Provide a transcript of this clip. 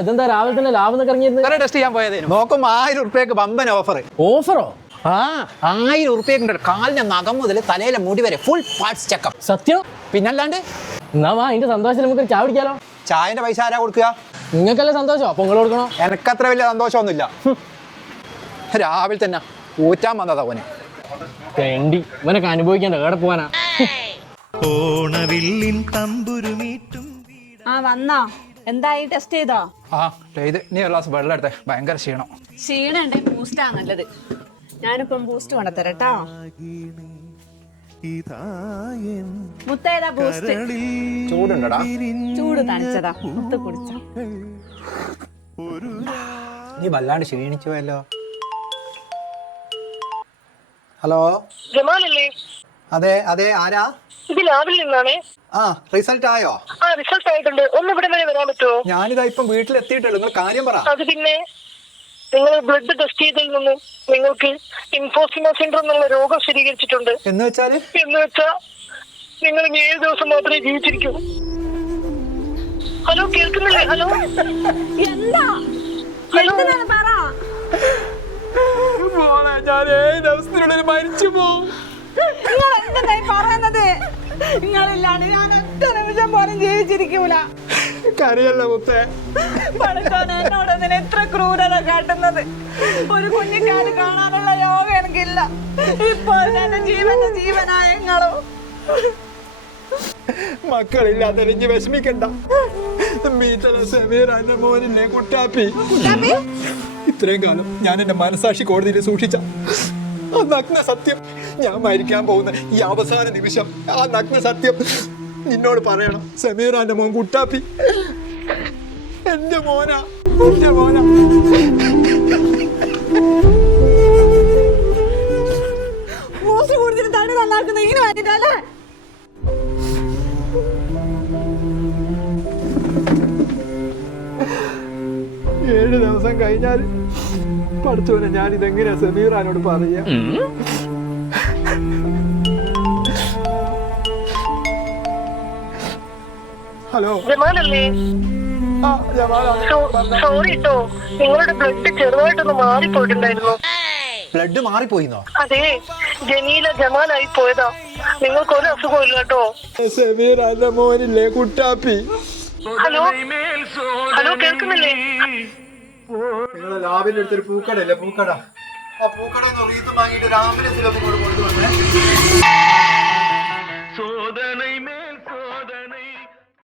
ഇതെന്താ രാവിലെ തന്നെ ലാഭം ഇറങ്ങിയത്? ടെസ്റ്റ് ചെയ്യാൻ പോയതേ നോക്കുമ്പോ 1000 ഉറുപ്പ്യക്ക് ബമ്പൻ ഓഫർ. ഓഫറോ? 1000 ഉറുപ്പ്യക്ക് കാലിന്റെ നഖം മുതൽ തലയിലെ മുടി വരെ ഫുൾ പാർട്സ് ചെക്കപ്പ്. സത്യം? പിന്നല്ലാണ്ട്. എന്നാ വാ, അതിന്റെ സന്തോഷത്തിൽ നമുക്ക് ചായ കുടിക്കാലോ. ചായന്റെ പൈസ ആരാ കൊടുക്കുക? നിങ്ങൾക്കല്ലേ സന്തോഷം, അപ്പൊ നിങ്ങൾ കൊടുക്കണോ? എനക്കത്ര വലിയ സന്തോഷമൊന്നുമില്ല. രാവിലെ തന്നെ ഊറ്റാൻ വന്നതാ ഓന്. ഇവനൊക്കെ അനുഭവിക്കണ്ട, എവിടെ പോവാനാ? വന്നോ? എന്തായി ടെസ്റ്റ് ചെയ്തോ? നീ ഒരു ഗ്ലാസ് വെള്ളം എടുത്തേ, ഭയങ്കര ക്ഷീണം. ക്ഷീണുണ്ടെ ബൂസ്റ്റാ നല്ലത്. ഞാനിപ്പം ബൂസ്റ്റ് കൊണ്ടുതരട്ടോ. മുത്തേതാ ബൂസ്റ്റ്? ചൂടുണ്ടടാ? ചൂട് തണിച്ചതാ, മുത്ത് കുടിച്ച. നീ വല്ലാണ്ട് ക്ഷീണിച്ചു പോയല്ലോ. ഹലോ, ജമാലല്ലേ? അതെ അതെ, ആരാ? ഇത് ലാബിൽ നിന്നാണേ. റിസൾട്ട് ആയോ? റിസൾട്ട് ആയിട്ടുണ്ട്. ഒന്ന് ഇവിടെ വരെ വരാൻ പറ്റുമോ? ഞാനിതാ ഇപ്പം വീട്ടിലെത്തിയിട്ടുള്ളൂ. നിങ്ങൾ കാര്യം പറ. അത് പിന്നെ നിങ്ങൾ ബ്ലഡ് ടെസ്റ്റ് ചെയ്തതിൽ നിന്നും നിങ്ങൾക്ക് ഇൻഫോസിമ സിൻഡ്രോം എന്നുള്ള രോഗം സ്ഥിരീകരിച്ചിട്ടുണ്ട്. എന്ന് വെച്ചാ നിങ്ങൾ ഇനി 7 ദിവസം മാത്രമേ ജീവിച്ചിരിക്കൂ. ഹലോ, കേൾക്കുന്നില്ലേ? ഹലോ, എന്താ പറ. ഞാൻ 7 ദിവസത്തിനുള്ളിൽ മരിച്ചു പോകും. നിങ്ങൾ എന്തായി പറയുന്നത്? നിങ്ങളില്ലാണ്ട് ഞാൻ ഒറ്റ നിമിഷം പോലും ജീവിച്ചിരിക്കൂല. കരയല്ല മുത്തേ. പഠിച്ചോനെ, എന്നോട് എന്തിനാ എത്ര ക്രൂരത കാട്ടുന്നത്? ഒരു കുഞ്ഞിക്കാല് കാണാനുള്ള യോഗം എനിക്കില്ല. ഇപ്പോൾ എന്റെ ജീവനായ നിങ്ങളോ? മക്കളില്ലാതെരിഞ്ഞ് വിഷമിക്കണ്ട. സമീറാന്റെ മോനില്ലേ കുട്ടാപ്പി, ഇത്രയും കാലം ഞാൻ എന്റെ മനസാക്ഷി കോടതിയിൽ സൂക്ഷിച്ച ആ നഗ്ന സത്യം, ഞാൻ മരിക്കാൻ പോകുന്ന ഈ അവസാന നിമിഷം ആ നഗ്ന സത്യം നിന്നോട് പറയണം. സമീറാന്റെ മോൻ കുട്ടാപ്പി എന്റെ മോനാ, എന്റെ മോനാ. മൂസ് കൂടുതൽ തടി നന്നാക്കുന്നത് ഇങ്ങനെ വേണ്ടിട്ടല്ലേ? 7 ദിവസം കഴിഞ്ഞാൽ പഠിച്ചോനെ ഞാനിതെങ്ങനെയാ സമീറാനോട് പറയാ? ഹലോ, ജമാലല്ലേ? സോറി കേട്ടോ, നിങ്ങളുടെ ബ്ലഡ് ചെറുതായിട്ടൊന്ന് മാറിപ്പോയിട്ടുണ്ടായിരുന്നു. ബ്ലഡ് മാറിപ്പോയിന്നോ? അതെ, ജമീല ജമാലായി പോയതാ. നിങ്ങൾക്ക് ഒരു അസുഖം ഇല്ല കേട്ടോ. സമീറാന്റെ മോനില്ലേ കുട്ടാപ്പി. ഹലോ, ഹലോ, കേൾക്കുന്നില്ലേ? നിങ്ങളെ ലാബിന്റെ അടുത്തൊരു പൂക്കടയില്ലേ, പൂക്കട. ആ പൂക്കട റീത്ത് വാങ്ങിയിട്ട് ഒരു ആംബുലൻസിലൊക്കെ കൊണ്ടുവന്നേ.